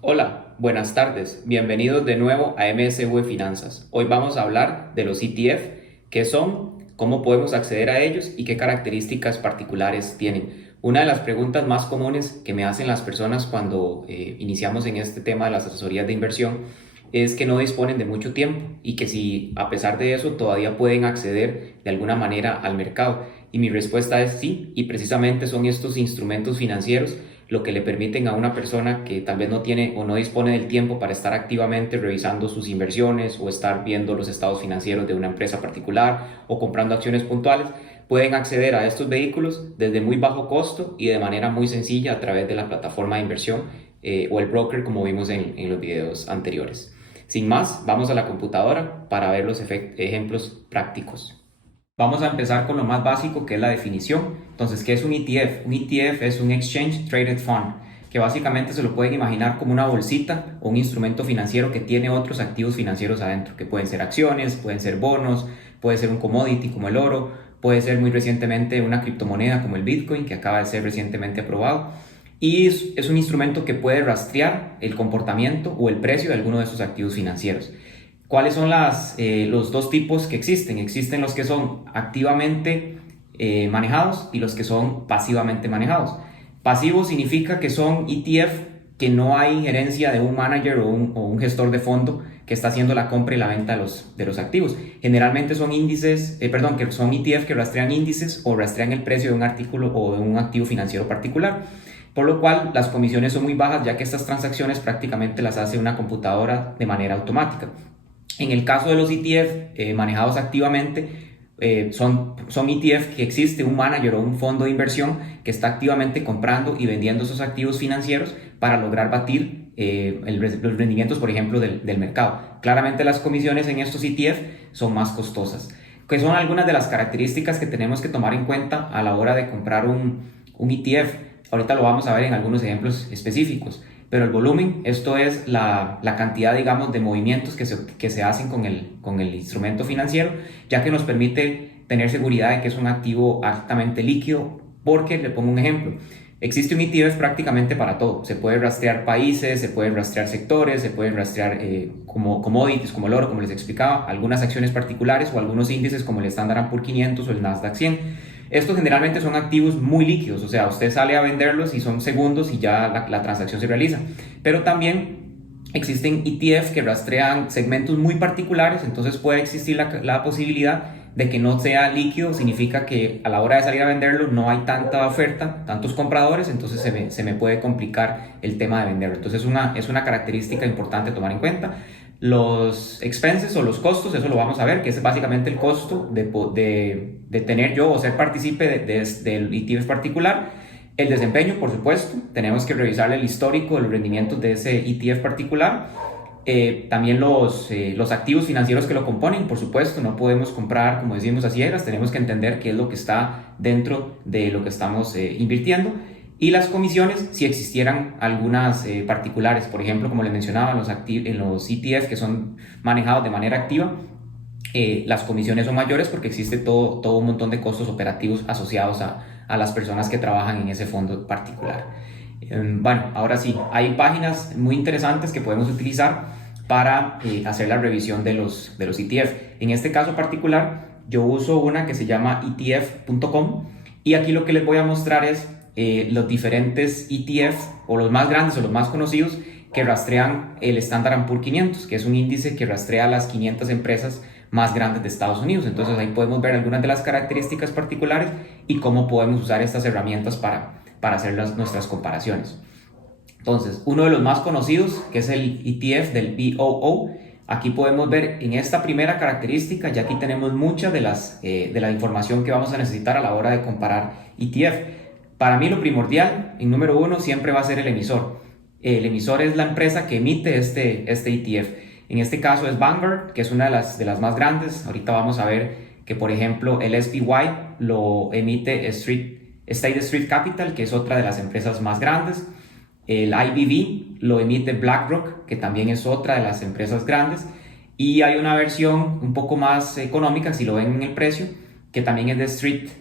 Hola, buenas tardes. Bienvenidos de nuevo a MSV Finanzas. Hoy vamos a hablar de los ETF, qué son, cómo podemos acceder a ellos y qué características particulares tienen. Una de las preguntas más comunes que me hacen las personas cuando iniciamos en este tema de las asesorías de inversión es que no disponen de mucho tiempo y que si a pesar de eso todavía pueden acceder de alguna manera al mercado. Y mi respuesta es sí, y precisamente son estos instrumentos financieros lo que le permiten a una persona que tal vez no tiene o no dispone del tiempo para estar activamente revisando sus inversiones o estar viendo los estados financieros de una empresa particular o comprando acciones puntuales, pueden acceder a estos vehículos desde muy bajo costo y de manera muy sencilla a través de la plataforma de inversión o el broker como vimos en los videos anteriores. Sin más, vamos a la computadora para ver los ejemplos prácticos. Vamos a empezar con lo más básico, que es la definición. Entonces, ¿qué es un ETF? Un ETF es un Exchange Traded Fund, que básicamente se lo pueden imaginar como una bolsita o un instrumento financiero que tiene otros activos financieros adentro, que pueden ser acciones, pueden ser bonos, puede ser un commodity como el oro, puede ser muy recientemente una criptomoneda como el Bitcoin, que acaba de ser recientemente aprobado. Y es un instrumento que puede rastrear el comportamiento o el precio de alguno de esos activos financieros. ¿Cuáles son los dos tipos que existen? Existen los que son activamente manejados y los que son pasivamente manejados. Pasivo significa que son ETF que no hay injerencia de un manager o un gestor de fondo que está haciendo la compra y la venta de los activos. Generalmente son que son ETF que rastrean índices o rastrean el precio de un artículo o de un activo financiero particular, por lo cual las comisiones son muy bajas, ya que estas transacciones prácticamente las hace una computadora de manera automática. En el caso de los ETF manejados activamente, son ETF que existe un manager o un fondo de inversión que está activamente comprando y vendiendo esos activos financieros para lograr batir los rendimientos, por ejemplo, del mercado. Claramente las comisiones en estos ETF son más costosas, que son algunas de las características que tenemos que tomar en cuenta a la hora de comprar un ETF. Ahorita lo vamos a ver en algunos ejemplos específicos, pero el volumen, esto es la cantidad, digamos, de movimientos que se hacen con el instrumento financiero, ya que nos permite tener seguridad de que es un activo altamente líquido, porque, le pongo un ejemplo, existe un ETF prácticamente para todo. Se puede rastrear países, se pueden rastrear sectores, se pueden rastrear como commodities, como el oro, como les explicaba, algunas acciones particulares o algunos índices como el Standard Poor's 500 o el Nasdaq 100. Estos generalmente son activos muy líquidos, o sea, usted sale a venderlos y son segundos y ya la transacción se realiza. Pero también existen ETFs que rastrean segmentos muy particulares, entonces puede existir la posibilidad de que no sea líquido, significa que a la hora de salir a venderlo no hay tanta oferta, tantos compradores, entonces se me puede complicar el tema de venderlo. Entonces es una característica importante a tomar en cuenta. Los expenses o los costos, eso lo vamos a ver, que es básicamente el costo de tener yo o ser partícipe del ETF particular. El desempeño, por supuesto, tenemos que revisar el histórico de los rendimientos de ese ETF particular. También los activos financieros que lo componen, por supuesto, no podemos comprar, como decimos, a ciegas, tenemos que entender qué es lo que está dentro de lo que estamos invirtiendo. Y las comisiones, si existieran algunas particulares, por ejemplo, como les mencionaba, en los ETF que son manejados de manera activa, las comisiones son mayores porque existe todo un montón de costos operativos asociados a las personas que trabajan en ese fondo particular. Bueno, ahora sí, hay páginas muy interesantes que podemos utilizar para hacer la revisión de los ETF. En este caso particular, yo uso una que se llama ETF.com y aquí lo que les voy a mostrar es los diferentes ETFs o los más grandes o los más conocidos que rastrean el Standard Poor's 500, que es un índice que rastrea las 500 empresas más grandes de Estados Unidos. Entonces ahí podemos ver algunas de las características particulares y cómo podemos usar estas herramientas para hacer nuestras comparaciones. Entonces, uno de los más conocidos, que es el ETF del BOO, aquí podemos ver en esta primera característica, ya aquí tenemos mucha de la información que vamos a necesitar a la hora de comparar ETF. Para mí lo primordial, en número uno, siempre va a ser el emisor. El emisor es la empresa que emite este ETF. En este caso es Vanguard, que es una de las más grandes. Ahorita vamos a ver que, por ejemplo, el SPY lo emite State Street Capital, que es otra de las empresas más grandes. El IBV lo emite BlackRock, que también es otra de las empresas grandes. Y hay una versión un poco más económica, si lo ven en el precio, que también es de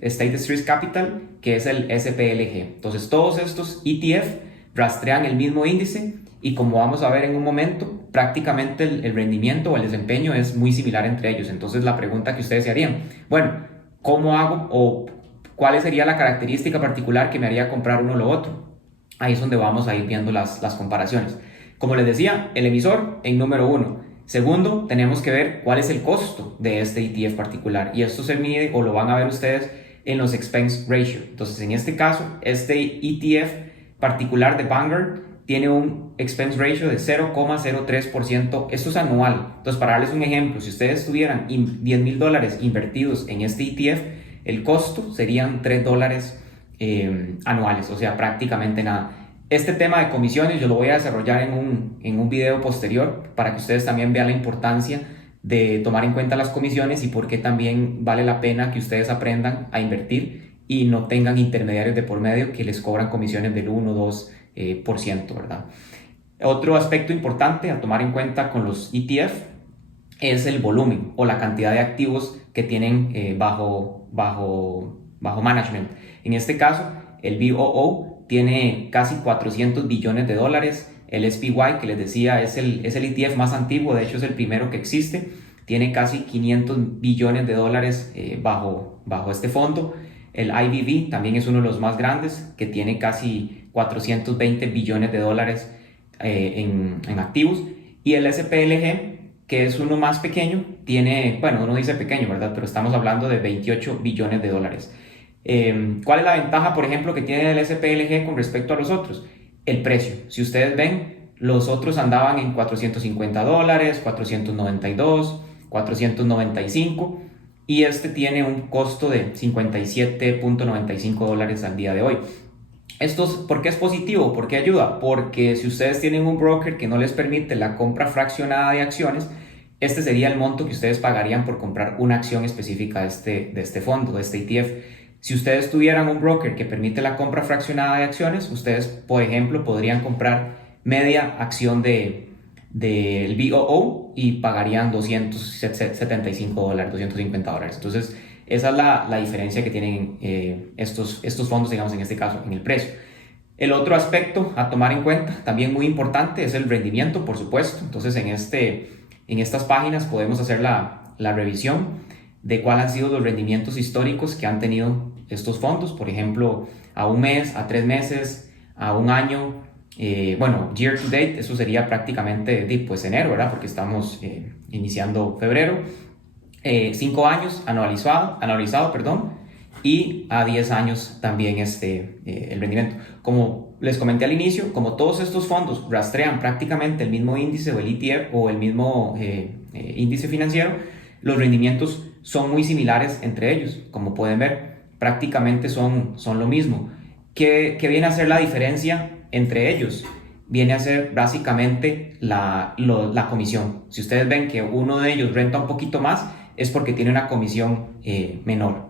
State Street Capital, que es el SPLG. Entonces todos estos ETF rastrean el mismo índice y como vamos a ver en un momento, prácticamente el rendimiento o el desempeño es muy similar entre ellos. Entonces la pregunta que ustedes se harían, bueno, ¿cómo hago o cuál sería la característica particular que me haría comprar uno o lo otro? Ahí es donde vamos a ir viendo las comparaciones. Como les decía, el emisor en número uno. Segundo, tenemos que ver cuál es el costo de este ETF particular, y esto se mide o lo van a ver ustedes en los expense ratio. Entonces, en este caso, este ETF particular de Vanguard tiene un expense ratio de 0,03%. Esto es anual. Entonces, para darles un ejemplo, si ustedes tuvieran $10,000 invertidos en este ETF, el costo serían $3 anuales, o sea, prácticamente nada. Este tema de comisiones yo lo voy a desarrollar en un video posterior para que ustedes también vean la importancia de tomar en cuenta las comisiones y por qué también vale la pena que ustedes aprendan a invertir y no tengan intermediarios de por medio que les cobran comisiones del 1 o 2%, ¿verdad? Otro aspecto importante a tomar en cuenta con los ETF es el volumen o la cantidad de activos que tienen bajo management. En este caso, el VOO tiene casi $400 billones. El SPY, que les decía, es el ETF más antiguo, de hecho es el primero que existe, tiene casi $500 billones bajo este fondo. El IBV también es uno de los más grandes, que tiene casi $420 billones en activos. Y el SPLG, que es uno más pequeño, tiene, bueno, uno dice pequeño, ¿verdad? Pero estamos hablando de $28 billones. ¿Cuál es la ventaja, por ejemplo, que tiene el SPLG con respecto a los otros? El precio. Si ustedes ven, los otros andaban en $450, 492, 495, y este tiene un costo de $57.95 al día de hoy. ¿Por qué es positivo? ¿Por qué ayuda? Porque si ustedes tienen un broker que no les permite la compra fraccionada de acciones, este sería el monto que ustedes pagarían por comprar una acción específica de este fondo, de este ETF. Si ustedes tuvieran un broker que permite la compra fraccionada de acciones, ustedes, por ejemplo, podrían comprar media acción del VOO y pagarían $275, $250. Entonces, esa es la diferencia que tienen estos fondos, digamos, en este caso, en el precio. El otro aspecto a tomar en cuenta, también muy importante, es el rendimiento, por supuesto. Entonces, en estas páginas podemos hacer la revisión de cuáles han sido los rendimientos históricos que han tenido estos fondos, por ejemplo, a un mes, a 3 meses, a un año. Bueno, year to date, eso sería prácticamente pues enero, ¿verdad? Porque estamos iniciando febrero. 5 años anualizado, perdón, y a 10 años también el rendimiento. Como les comenté al inicio, como todos estos fondos rastrean prácticamente el mismo índice o el ETF o el mismo índice financiero, los rendimientos son muy similares entre ellos. Como pueden ver, prácticamente son lo mismo. ¿Qué viene a ser la diferencia entre ellos? Viene a ser básicamente la comisión. Si ustedes ven que uno de ellos renta un poquito más, es porque tiene una comisión menor.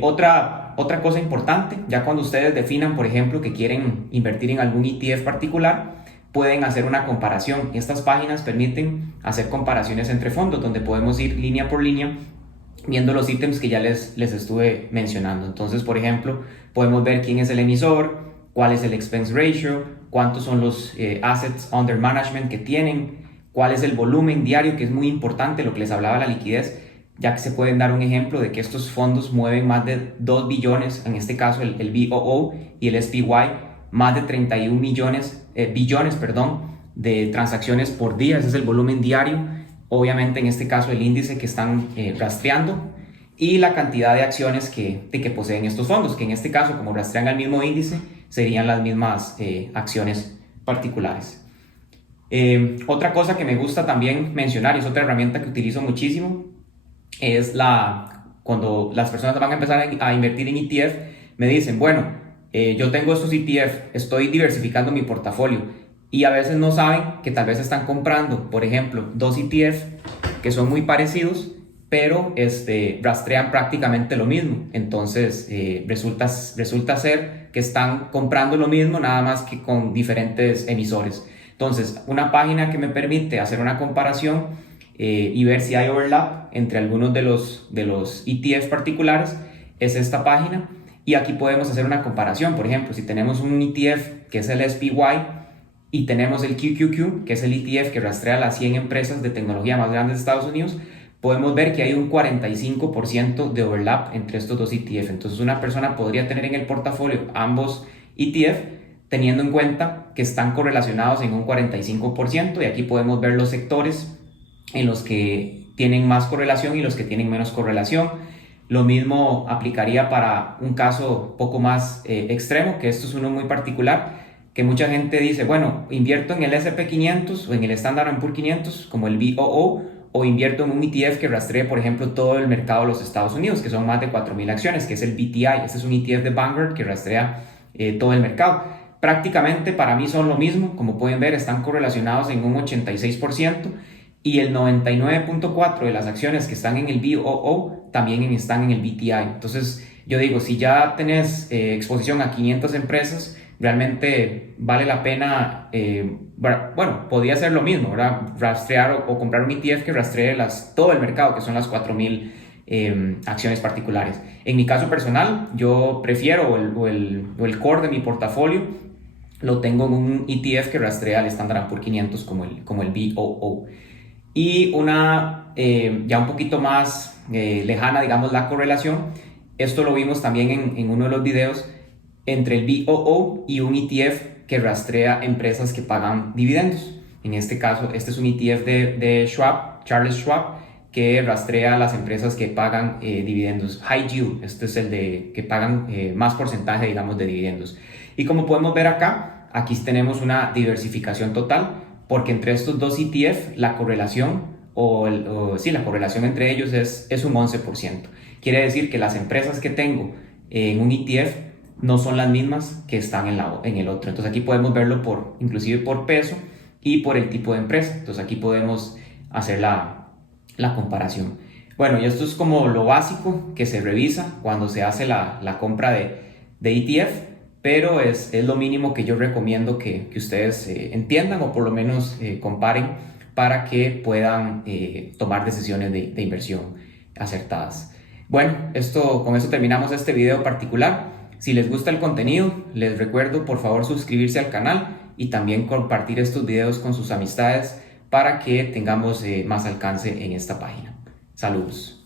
Otra cosa importante, ya cuando ustedes definan, por ejemplo, que quieren invertir en algún ETF particular, pueden hacer una comparación. Estas páginas permiten hacer comparaciones entre fondos, donde podemos ir línea por línea viendo los ítems que ya les estuve mencionando. Entonces, por ejemplo, podemos ver quién es el emisor, cuál es el expense ratio, cuántos son los assets under management que tienen, cuál es el volumen diario, que es muy importante, lo que les hablaba de la liquidez, ya que se pueden dar un ejemplo de que estos fondos mueven más de 2 billones, en este caso el VOO y el SPY, más de 31 billones de transacciones por día. Ese es el volumen diario. Obviamente en este caso el índice que están rastreando y la cantidad de acciones que poseen estos fondos, que en este caso, como rastrean el mismo índice, serían las mismas acciones particulares. Otra cosa que me gusta también mencionar, y es otra herramienta que utilizo muchísimo, es cuando las personas van a empezar a invertir en ETF, me dicen, bueno, yo tengo estos ETF, estoy diversificando mi portafolio, y a veces no saben que tal vez están comprando, por ejemplo, 2 ETF que son muy parecidos, pero rastrean prácticamente lo mismo. Entonces resulta ser que están comprando lo mismo, nada más que con diferentes emisores. Entonces, una página que me permite hacer una comparación y ver si hay overlap entre algunos de los ETFs particulares es esta página. Y aquí podemos hacer una comparación. Por ejemplo, si tenemos un ETF que es el SPY y tenemos el QQQ, que es el ETF que rastrea las 100 empresas de tecnología más grandes de Estados Unidos, podemos ver que hay un 45% de overlap entre estos dos ETF. Entonces una persona podría tener en el portafolio ambos ETF, teniendo en cuenta que están correlacionados en un 45%, y aquí podemos ver los sectores en los que tienen más correlación y los que tienen menos correlación. Lo mismo aplicaría para un caso poco más extremo, que esto es uno muy particular, que mucha gente dice, bueno, invierto en el S&P 500 o en el Standard & Poor's 500 como el BOO, o invierto en un ETF que rastree, por ejemplo, todo el mercado de los Estados Unidos, que son más de 4.000 acciones, que es el BTI. Este es un ETF de Vanguard que rastrea todo el mercado. Prácticamente para mí son lo mismo, como pueden ver, están correlacionados en un 86%, y el 99.4% de las acciones que están en el BOO también están en el BTI. Entonces yo digo, si ya tenés exposición a 500 empresas, realmente vale la pena, bueno, podría ser lo mismo, ¿verdad? Rastrear o comprar un ETF que rastree todo el mercado, que son las 4.000 acciones particulares. En mi caso personal, yo prefiero el core de mi portafolio, lo tengo en un ETF que rastrea al Standard & Poor's 500 como el BOO. Y una ya un poquito más lejana, digamos, la correlación, esto lo vimos también en uno de los videos, entre el BOO y un ETF que rastrea empresas que pagan dividendos. En este caso, este es un ETF de Schwab, Charles Schwab, que rastrea las empresas que pagan dividendos. High Yield, este es el de que pagan más porcentaje, digamos, de dividendos. Y como podemos ver acá, aquí tenemos una diversificación total, porque entre estos dos ETF la correlación, la correlación entre ellos es un 11%. Quiere decir que las empresas que tengo en un ETF no son las mismas que están en el otro. Entonces aquí podemos verlo inclusive por peso y por el tipo de empresa. Entonces aquí podemos hacer la comparación. Bueno, y esto es como lo básico que se revisa cuando se hace la compra de ETF, pero es lo mínimo que yo recomiendo que ustedes entiendan, o por lo menos comparen, para que puedan tomar decisiones de inversión acertadas. Bueno, con eso terminamos este video particular. Si les gusta el contenido, les recuerdo por favor suscribirse al canal y también compartir estos videos con sus amistades para que tengamos más alcance en esta página. Saludos.